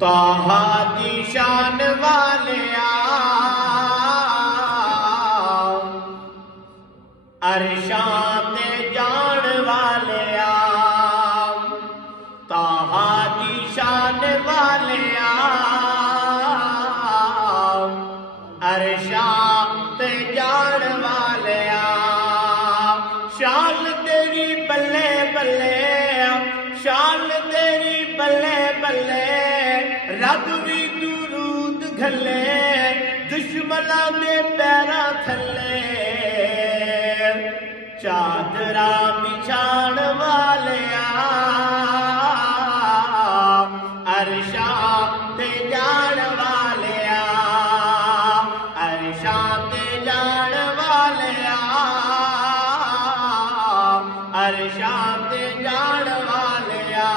ताहा दी शान वालिया अरशां ते जान वालिया ताहा दी शान वालिया अरशां ते जान वालिया शान तेरी बल्ले बल्ले शान तेरी बल्ले बल्ले रब भी दुरूद घले दुश्मनां दे पैरां थल्ले चादरा बिछाण वालिया अरशां ते जाण वालिया अरशां ते जाण वालिया अरशां ते जाण वालिया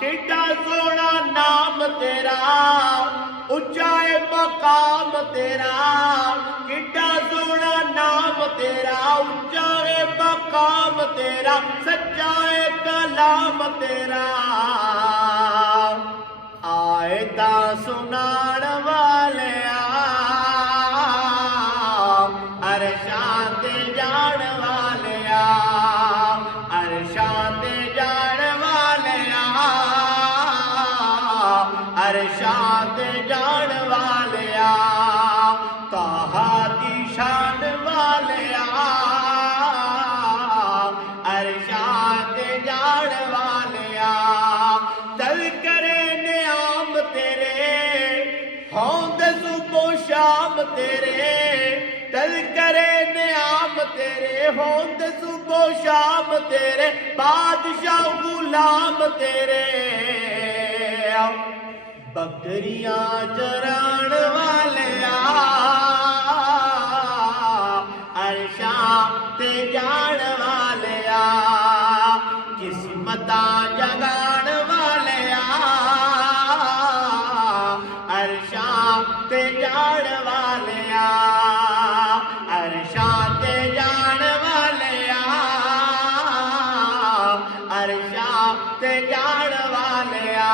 किड्डा सोहना नाम तेरा उच्चा है मकाम तेरा किड्डा सोहना नाम तेरा उच्चा है मकाम तेरा सच्चा है कलाम तेरा आयता सुनाण वालिया अरशां ते जाण वालिया अरशां ते जाण वालिया अरशां ते जाण वालिया ताहा दी शान वालिया अरशां ते जाण वालिया दल करे नियाम तेरे होंद सुबह शाम तेरे दल करे नियाम तेरे होंद सुबह शाम तेरे बादशाह गुलाम तेरे बकरियां चराण वालिया अरशां ते जाण वालिया किस्मतां जगाण वालिया अरशां ते जाण वालिया अरशां ते जाण वालिया अरशां ते जाण वालिया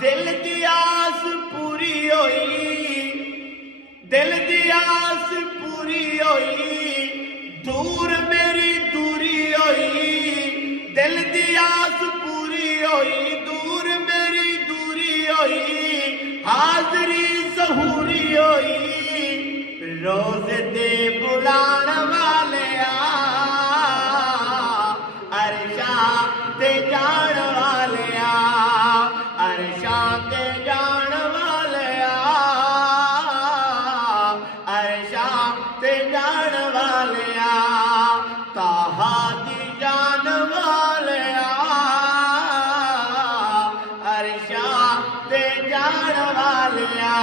दिल दी आस पूरी होई दिल दी आस पूरी होई दूर मेरी दूरी होई दिल दी आस पूरी होई दूर मेरी दूरी होई हाजरी सहूरी होई रोज दे बुलाण वालिया अरशां ते जाण वालिया अरशां ते जाण वालिया अरशां ते जाण वालिया ताहा दी जान वालिया अरशां ते जाण वालिया।